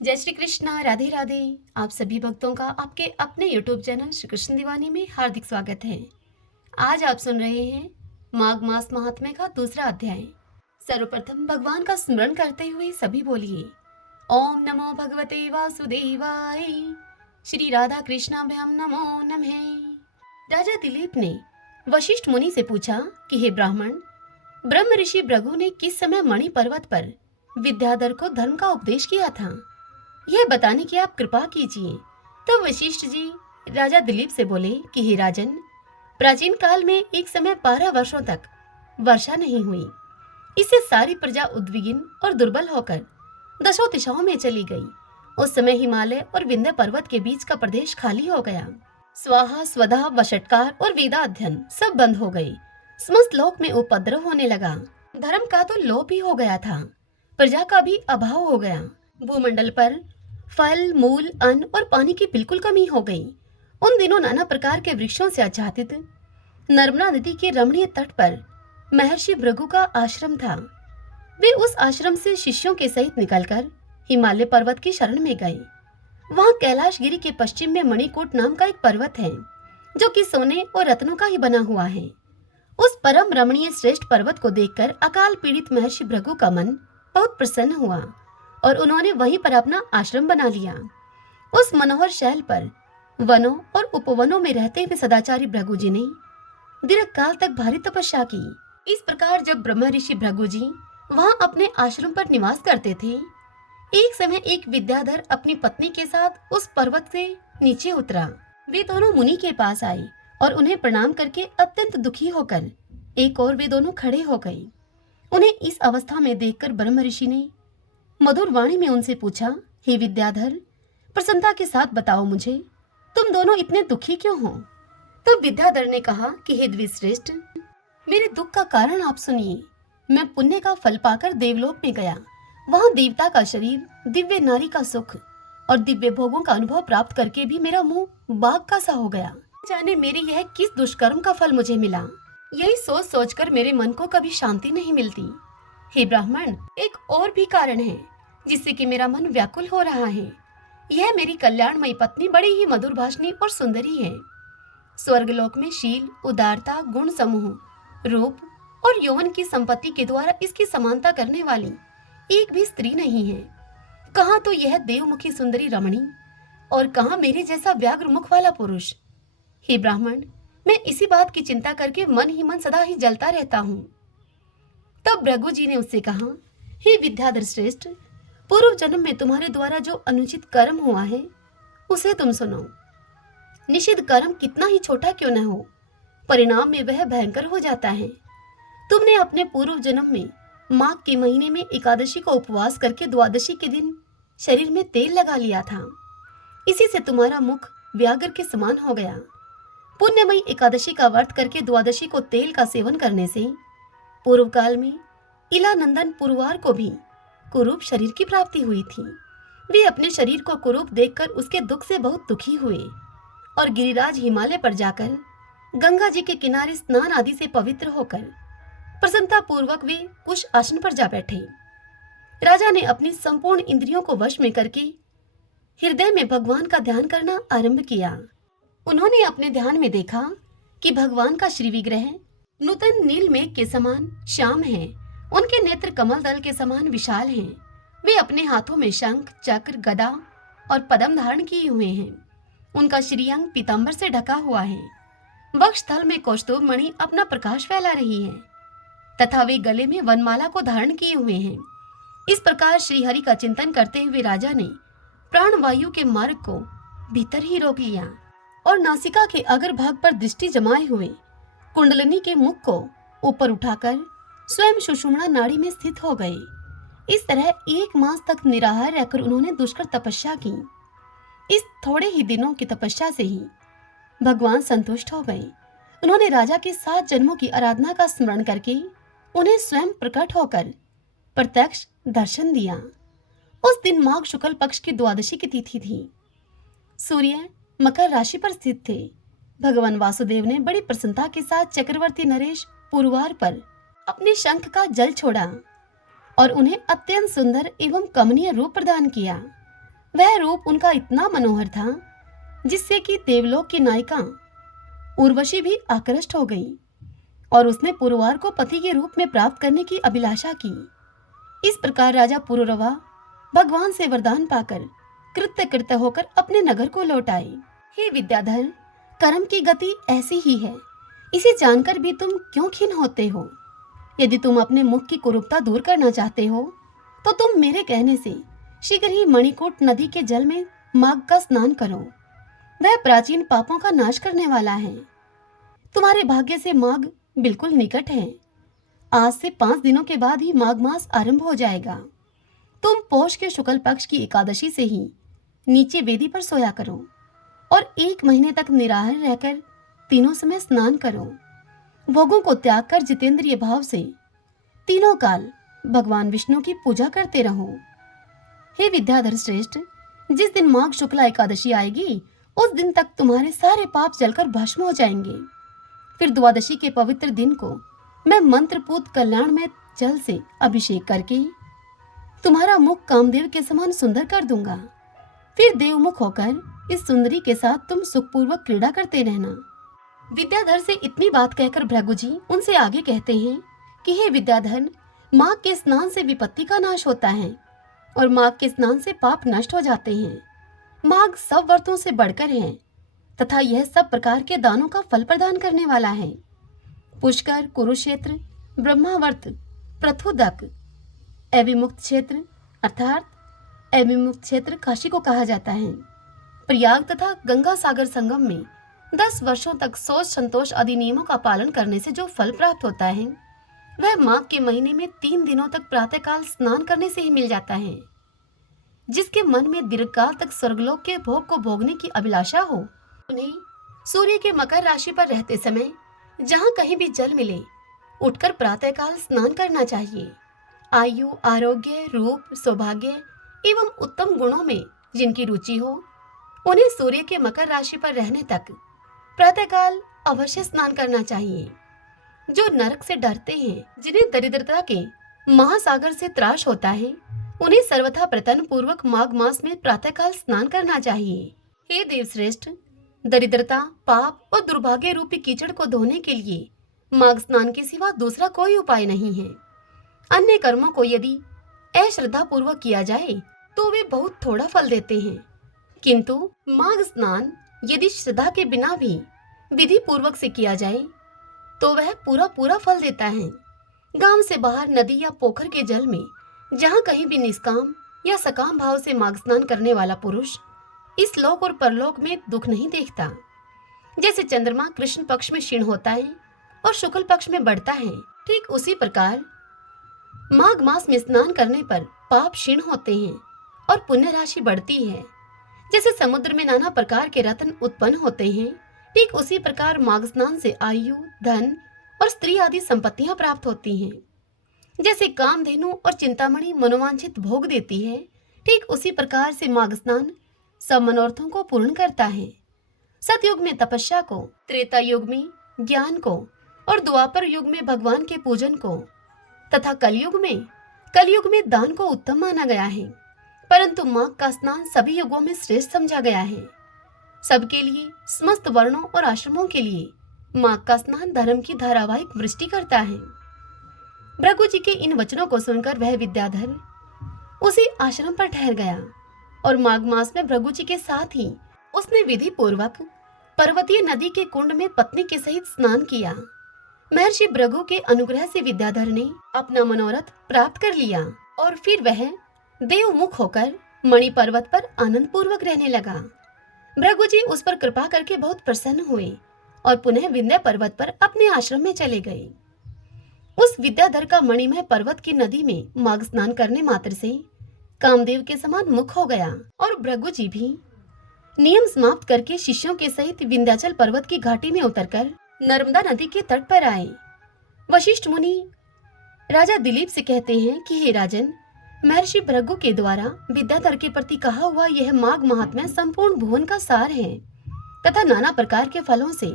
जय श्री कृष्णा, राधे राधे। आप सभी भक्तों का आपके अपने YouTube चैनल श्री कृष्ण दीवानी में हार्दिक स्वागत है। आज आप सुन रहे हैं माघ मास महात्म्य का दूसरा अध्याय। सर्वप्रथम भगवान का स्मरण करते हुए सभी बोलिए ओम नमो भगवते वासुदेवाय। श्री राधा कृष्णाभ्याम नमो नमः। राजा दिलीप ने वशिष्ठ मुनि से पूछा कि हे ब्राह्मण, ब्रह्म ऋषि भृगु ने किस समय मणि पर्वत पर विद्याधर को धर्म का उपदेश किया था, यह बताने की आप कृपा कीजिए। तो वशिष्ठ जी राजा दिलीप से बोले कि हे राजन, प्राचीन काल में एक समय 12 वर्षों तक वर्षा नहीं हुई। इससे सारी प्रजा उद्विग्न और दुर्बल होकर दशों दिशाओं में चली गई। उस समय हिमालय और विंध्य पर्वत के बीच का प्रदेश खाली हो गया। स्वाहा स्वधा वषटकार और वेदा अध्ययन सब बंद हो गए। समस्त लोक में उपद्रव होने लगा। धर्म का तो लोप ही हो गया था, प्रजा का भी अभाव हो गया। भूमंडल पर फल, मूल, अन्न और पानी की बिल्कुल कमी हो गई। उन दिनों नाना प्रकार के वृक्षों से आच्छादित नर्मदा नदी के रमणीय तट पर महर्षि भृगु का आश्रम था। वे उस आश्रम से शिष्यों के सहित निकलकर हिमालय पर्वत की शरण में गए। वहां कैलाश गिरी के पश्चिम में मणिकूट नाम का एक पर्वत है, जो कि सोने और रत्नों का ही बना हुआ है। उस परम रमणीय श्रेष्ठ पर्वत को देखकर अकाल पीड़ित महर्षि भृगु का मन बहुत प्रसन्न हुआ और उन्होंने वहीं पर अपना आश्रम बना लिया। उस मनोहर शैल पर वनों और उपवनों में रहते हुए सदाचारी भृगु जी ने दीर्घ काल तक भारी तपस्या की। इस प्रकार जब ब्रह्म ऋषि भृगु जी वहां अपने आश्रम पर निवास करते थे, एक समय एक विद्याधर अपनी पत्नी के साथ उस पर्वत से नीचे उतरा। वे दोनों मुनि के पास आए और उन्हें प्रणाम करके अत्यंत दुखी होकर एक और वे दोनों खड़े हो गए। उन्हें इस अवस्था में देखकर ब्रह्म ऋषि ने मधुर वाणी में उनसे पूछा, हे विद्याधर, प्रसन्नता के साथ बताओ मुझे, तुम दोनों इतने दुखी क्यों हो? तब विद्याधर ने कहा कि हे द्विश्रेष्ठ, मेरे दुख का कारण आप सुनिए। मैं पुण्य का फल पाकर देवलोक में गया। वहां देवता का शरीर, दिव्य नारी का सुख और दिव्य भोगों का अनुभव प्राप्त करके भी मेरा मुंह बाघ का सा हो गया। जाने मेरे यह किस दुष्कर्म का फल मुझे मिला। यही सोच सोचकर मेरे मन को कभी शांति नहीं मिलती। हे ब्राह्मण, एक और भी कारण है जिससे कि मेरा मन व्याकुल हो रहा है। यह मेरी कल्याणमयी पत्नी बड़ी ही मधुर भाषणी और सुंदरी है। स्वर्गलोक में शील, उदारता, गुण समूह, रूप और यौवन की संपत्ति के द्वारा इसकी समानता करने वाली एक भी स्त्री नहीं है। कहाँ तो यह देवमुखी सुंदरी रमणी और कहाँ मेरे जैसा व्याघ्र मुख वाला पुरुष। हे ब्राह्मण, मैं इसी बात की चिंता करके मन ही मन सदा ही जलता रहता हूँ। तब भृगु जी ने उससे कहा, हे विद्याधर श्रेष्ठ, पूर्व जन्म में तुम्हारे द्वारा जो अनुचित कर्म हुआ है उसे तुम सुनो। निषिद्ध कर्म कितना ही छोटा क्यों न हो, परिणाम में वह भयंकर हो जाता है। तुमने अपने पूर्व जन्म में माघ के महीने में एकादशी को उपवास करके द्वादशी के दिन शरीर में तेल लगा लिया था। इसी से तुम्हारा मुख व्याघ्र के समान हो गया। पुण्यमयी एकादशी का व्रत करके द्वादशी को तेल का सेवन करने से पूर्व काल में इलानंदन पुरवार को भी कुरूप शरीर की प्राप्ति हुई थी। वे अपने शरीर को कुरूप देखकर उसके दुख से बहुत दुखी हुए और गिरिराज हिमालय पर जाकर गंगा जी के किनारे स्नान आदि से पवित्र होकर प्रसन्नता पूर्वक वे कुश आसन पर जा बैठे। राजा ने अपनी संपूर्ण इंद्रियों को वश में करके हृदय में भगवान का ध्यान करना आरंभ किया। उन्होंने अपने ध्यान में देखा कि भगवान का श्री विग्रह नूतन नील मेघ के समान श्याम है। उनके नेत्र कमल दल के समान विशाल हैं। वे अपने हाथों में शंख, चक्र, गदा और पद्म धारण किए हुए हैं। उनका श्रीअंग पीतांबर से ढका हुआ है। वक्षस्थल में कौस्तुभ मणि अपना प्रकाश फैला रही है तथा वे गले में वनमाला को धारण किए हुए हैं। इस प्रकार श्रीहरि का चिंतन करते हुए राजा ने प्राणवायु के मार्ग को भीतर ही रोक लिया और नासिका के अग्र भाग पर दृष्टि जमाए हुए कुंडलिनी के मुख को ऊपर उठाकर स्वयं सुषुम्ना नाड़ी में स्थित हो गए। इस तरह 1 मास तक निराहार रहकर उन्होंने दुष्कर तपस्या की। इस थोड़े ही दिनों की तपस्या से ही भगवान संतुष्ट हो गए। उन्होंने राजा के 7 जन्मों की आराधना का स्मरण करके उन्हें स्वयं प्रकट होकर प्रत्यक्ष दर्शन दिया। उस दिन माघ शुक्ल पक्ष की द्वादशी की तिथि थी। सूर्य मकर राशि पर स्थित थे। भगवान वासुदेव ने बड़ी प्रसन्नता के साथ चक्रवर्ती नरेश पुरवार पर अपने शंख का जल छोड़ा और उन्हें अत्यंत सुंदर एवं कमनीय रूप प्रदान किया। वह रूप उनका इतना मनोहर था जिससे कि देवलोक की नायिका उर्वशी भी आकृष्ट हो गई और उसने पुरवार को पति के रूप में प्राप्त करने की अभिलाषा की। इस प्रकार राजा पुरुरवा भगवान से वरदान पाकर कृत्य कृत्य होकर अपने नगर को लौट आए। हे विद्याधर, कर्म की गति ऐसी ही है, इसे जानकर भी तुम क्यों खिन्न होते हो? यदि तुम अपने मुख की कुरूपता दूर करना चाहते हो तो तुम मेरे कहने से शीघ्र ही मणिकूट नदी के जल में माघ का स्नान करो। वह प्राचीन पापों का नाश करने वाला है। तुम्हारे भाग्य से माघ बिल्कुल निकट है। आज से 5 दिनों के बाद ही माघ मास आरंभ हो जाएगा। तुम पौष के शुक्ल पक्ष की एकादशी से ही नीचे वेदी पर सोया करो और 1 महीने तक निराहार रहकर तीनों समय स्नान करो। भोगों को त्याग कर जितेंद्रिय भाव से तीनों काल भगवान विष्णु की पूजा करते रहो। हे विद्याधर श्रेष्ठ, जिस दिन माघ शुक्ला एकादशी आएगी उस दिन तक तुम्हारे सारे पाप जलकर भस्म हो जाएंगे। फिर द्वादशी के पवित्र दिन को मैं मंत्रपूत कल्याण में जल से अभिषेक करके तुम्हारा मुख कामदेव के समान सुंदर कर दूंगा। फिर देवमुख होकर इस सुंदरी के साथ तुम सुखपूर्वक क्रीड़ा करते रहना। विद्याधर से इतनी बात कहकर भृगु जी उनसे आगे कहते हैं कि हे विद्याधर, माघ के स्नान से विपत्ति का नाश होता है और माघ के स्नान से पाप नष्ट हो जाते हैं। माघ सब व्रतों से बढ़कर है तथा यह सब प्रकार के दानों का फल प्रदान करने वाला है। पुष्कर, कुरुक्षेत्र, ब्रह्मावर्त, प्रथुदक, अविमुक्त क्षेत्र अर्थात अविमुक्त क्षेत्र काशी को कहा जाता है। प्रयाग तथा गंगा सागर संगम में 10 वर्षों तक शौच संतोष आदि नियमों का पालन करने से जो फल प्राप्त होता है वह माघ के महीने में 3 दिनों तक प्रातःकाल स्नान करने से ही मिल जाता है। जिसके मन में दीर्घकाल तक स्वर्गलोक के भोग को भोगने की अभिलाषा हो, उन्हें सूर्य के मकर राशि पर रहते समय जहाँ कहीं भी जल मिले उठकर प्रातःकाल स्नान करना चाहिए। आयु, आरोग्य, रूप, सौभाग्य एवं उत्तम गुणों में जिनकी रुचि हो उन्हें सूर्य के मकर राशि पर रहने तक प्रातःकाल अवश्य स्नान करना चाहिए। जो नरक से डरते हैं, जिन्हें दरिद्रता के महासागर से त्रास होता है, उन्हें सर्वथा प्रयत्न पूर्वक माघ मास में प्रातःकाल स्नान करना चाहिए। हे देवश्रेष्ठ, दरिद्रता, पाप और दुर्भाग्य रूपी कीचड़ को धोने के लिए माघ स्नान के सिवा दूसरा कोई उपाय नहीं है। अन्य कर्मों को यदि अश्रद्धा पूर्वक किया जाए तो वे बहुत थोड़ा फल देते हैं, किंतु माघ स्नान यदि श्रद्धा के बिना भी विधि पूर्वक से किया जाए तो वह पूरा पूरा फल देता है। गांव से बाहर नदी या पोखर के जल में जहाँ कहीं भी निष्काम या सकाम भाव से माघ स्नान करने वाला पुरुष इस लोक और परलोक में दुख नहीं देखता। जैसे चंद्रमा कृष्ण पक्ष में क्षीण होता है और शुक्ल पक्ष में बढ़ता है, ठीक उसी प्रकार माघ मास में स्नान करने पर पाप क्षीण होते हैं और पुण्य राशि बढ़ती है। जैसे समुद्र में नाना प्रकार के रत्न उत्पन्न होते हैं, ठीक उसी प्रकार माघ स्नान से आयु, धन और स्त्री आदि संपत्तियां प्राप्त होती हैं। जैसे कामधेनु और चिंतामणि मनोवांछित भोग देती है, ठीक उसी प्रकार से माघ स्नान सब मनोरथों को पूर्ण करता है। सतयुग में तपस्या को, त्रेता युग में ज्ञान को और द्वापर युग में भगवान के पूजन को तथा कलयुग में दान को उत्तम माना गया है, परंतु माघ का स्नान सभी युगों में श्रेष्ठ समझा गया है। सबके लिए, समस्त वर्णों और आश्रमों के लिए माघ का स्नान धर्म की धारावाहिक वृष्टि करता है। भृगु जी के इन वचनों को सुनकर वह विद्याधर उसी आश्रम पर ठहर गया और माघ मास में भृगु जी के साथ ही उसने विधि पूर्वक पर्वतीय नदी के कुंड में पत्नी के सहित स्नान किया। महर्षि भृगु के अनुग्रह से विद्याधर ने अपना मनोरथ प्राप्त कर लिया और फिर वह देवमुख होकर मणि पर्वत पर आनंद पूर्वक रहने लगा। भृगु जी उस पर कृपा करके बहुत प्रसन्न हुए और पुनः विंध्य पर्वत पर अपने आश्रम में चले गए। उस विद्याधर का मणिमय पर्वत की नदी में माघ स्नान करने मात्र से कामदेव के समान मुख हो गया और भृगु जी भी नियम समाप्त करके शिष्यों के सहित विंध्याचल पर्वत की घाटी में उतरकर नर्मदा नदी के तट पर आए। वशिष्ठ मुनि राजा दिलीप से कहते हैं कि हे राजन, महर्षि भृगु के द्वारा विद्याधर के प्रति कहा हुआ यह माघ महात्म्य संपूर्ण भुवन का सार है तथा नाना प्रकार के फलों से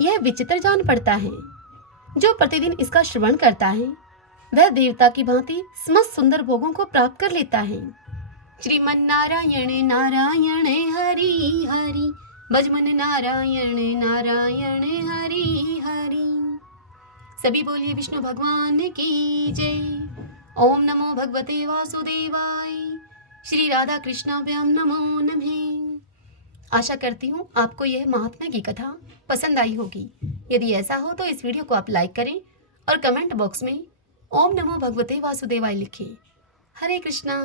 यह विचित्र जान पड़ता है। जो प्रतिदिन इसका श्रवण करता है वह देवता की भांति समस्त सुंदर भोगों को प्राप्त कर लेता है। श्रीमन्नारायण नारायण हरि हरि, भजमन नारायण नारायण हरि हरि। सभी बोलिए विष्णु भगवान की जय। ओम नमो भगवते वासुदेवाय। श्री राधा कृष्णाभ्याम नमो नमः। आशा करती हूँ आपको यह महात्म्य की कथा पसंद आई होगी। यदि ऐसा हो तो इस वीडियो को आप लाइक करें और कमेंट बॉक्स में ओम नमो भगवते वासुदेवाय लिखें। हरे कृष्णा।